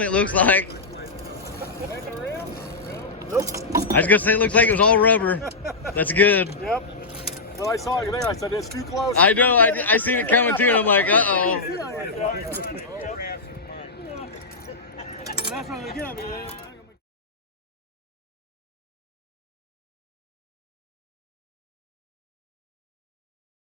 only, it looks like. Nope. I was gonna say it looks like it was all rubber. That's good. Yep. When I saw it there, I said, it's too close. I know, I seen it coming too, and I'm like, uh-oh. That's what they get.